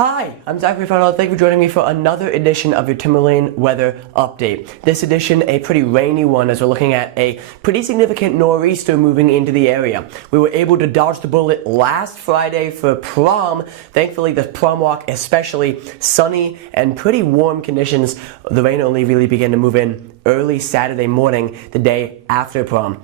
Hi, I'm Zachary Farnell. Thank you for joining me for another edition of your Timberlane weather update. This edition, a pretty rainy one as we're looking at a pretty significant nor'easter moving into the area. We were able to dodge the bullet last Friday for prom. Thankfully, the prom walk, especially sunny and pretty warm conditions. The rain only really began to move in early Saturday morning, the day after prom.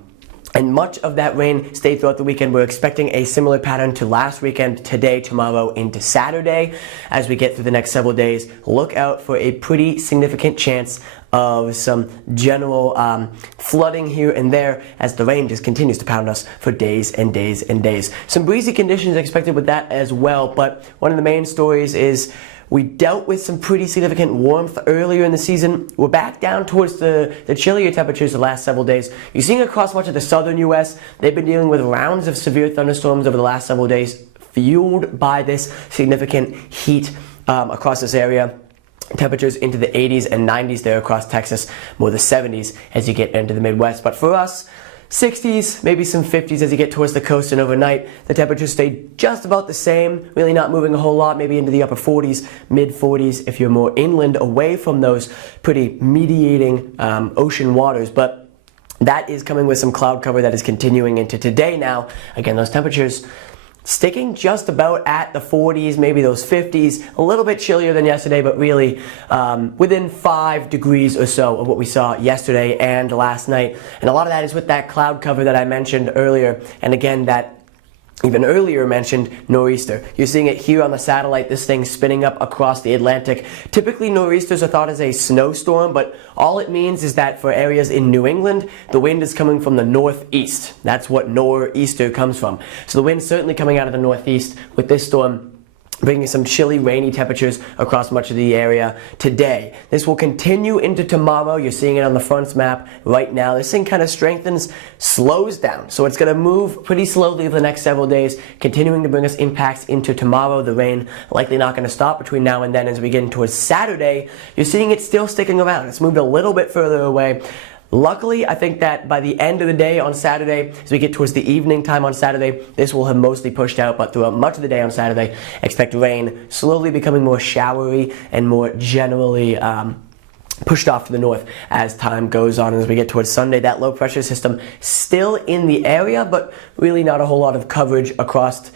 And much of that rain stayed throughout the weekend. We're expecting a similar pattern to last weekend, today, tomorrow, into Saturday. As we get through the next several days, look out for a pretty significant chance of some general flooding here and there as the rain just continues to pound us for days and days and days. Some breezy conditions expected with that as well, but one of the main stories is we dealt with some pretty significant warmth earlier in the season. We're back down towards the chillier temperatures the last several days. You're seeing across much of the southern U.S., they've been dealing with rounds of severe thunderstorms over the last several days, fueled by this significant heat across this area. Temperatures into the 80s and 90s there across Texas, more the 70s as you get into the Midwest. But for us, 60s, maybe some 50s as you get towards the coast, and overnight the temperatures stay just about the same, really not moving a whole lot, maybe into the upper 40s, mid 40s if you're more inland away from those pretty mediating ocean waters. But that is coming with some cloud cover that is continuing into today now. Again, those temperatures sticking just about at the 40s, maybe those 50s, a little bit chillier than yesterday, but really within 5 degrees or so of what we saw yesterday and last night. And a lot of that is with that cloud cover that I mentioned earlier, and again, that even earlier mentioned nor'easter. You're seeing it here on the satellite, this thing spinning up across the Atlantic. Typically nor'easters are thought as a snowstorm, but all it means is that for areas in New England, the wind is coming from the northeast. That's what nor'easter comes from. So the wind's certainly coming out of the northeast with this storm, bringing some chilly, rainy temperatures across much of the area today. This will continue into tomorrow. You're seeing it on the fronts map right now. This thing kind of strengthens, slows down. So it's going to move pretty slowly for the next several days, continuing to bring us impacts into tomorrow. The rain likely not going to stop between now and then. As we get towards Saturday, you're seeing it still sticking around. It's moved a little bit further away. Luckily, I think that by the end of the day on Saturday, as we get towards the evening time on Saturday, this will have mostly pushed out, but throughout much of the day on Saturday, expect rain slowly becoming more showery and more generally pushed off to the north as time goes on. And as we get towards Sunday, that low pressure system still in the area, but really not a whole lot of coverage across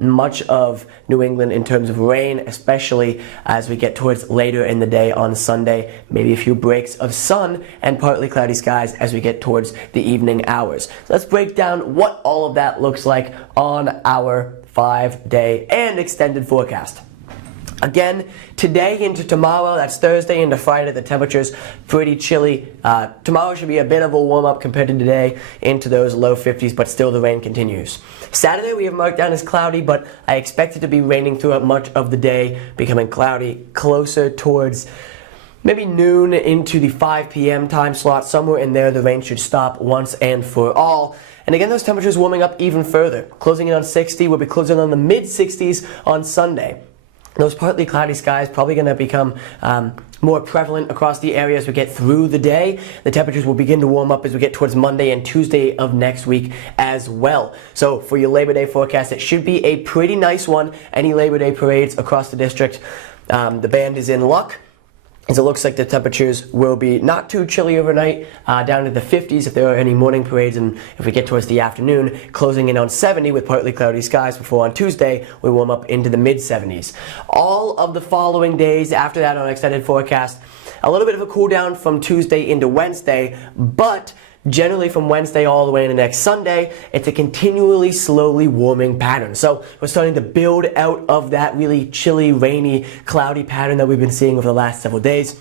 much of New England in terms of rain, especially as we get towards later in the day on Sunday. Maybe a few breaks of sun and partly cloudy skies as we get towards the evening hours. So let's break down what all of that looks like on our 5-day and extended forecast. Again, today into tomorrow, that's Thursday into Friday, the temperature's pretty chilly. Tomorrow should be a bit of a warm-up compared to today into those low 50s, but still the rain continues. Saturday we have marked down as cloudy, but I expect it to be raining throughout much of the day, becoming cloudy closer towards maybe noon into the 5 p.m. time slot. Somewhere in there the rain should stop once and for all. And again, those temperatures warming up even further. Closing in on 60, we'll be closing on the mid-60s on Sunday. Those partly cloudy skies probably going to become more prevalent across the area as we get through the day. The temperatures will begin to warm up as we get towards Monday and Tuesday of next week as well. So for your Labor Day forecast, it should be a pretty nice one. Any Labor Day parades across the district, the band is in luck, as it looks like the temperatures will be not too chilly overnight, down to the 50s if there are any morning parades, and if we get towards the afternoon, closing in on 70 with partly cloudy skies before on Tuesday we warm up into the mid-70s. All of the following days after that on extended forecast, a little bit of a cool down from Tuesday into Wednesday, but generally from Wednesday all the way into next Sunday, it's a continually slowly warming pattern. So we're starting to build out of that really chilly, rainy, cloudy pattern that we've been seeing over the last several days,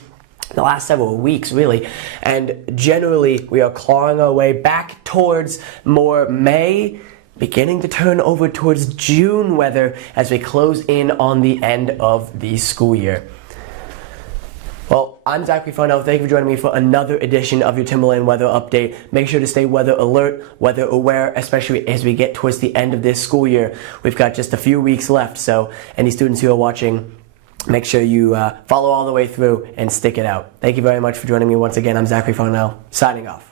the last several weeks really. And generally we are clawing our way back towards more May, beginning to turn over towards June weather as we close in on the end of the school year. Well, I'm Zachary Farnell. Thank you for joining me for another edition of your Timberlane weather update. Make sure to stay weather alert, weather aware, especially as we get towards the end of this school year. We've got just a few weeks left, so any students who are watching, make sure you follow all the way through and stick it out. Thank you very much for joining me once again. I'm Zachary Farnell, signing off.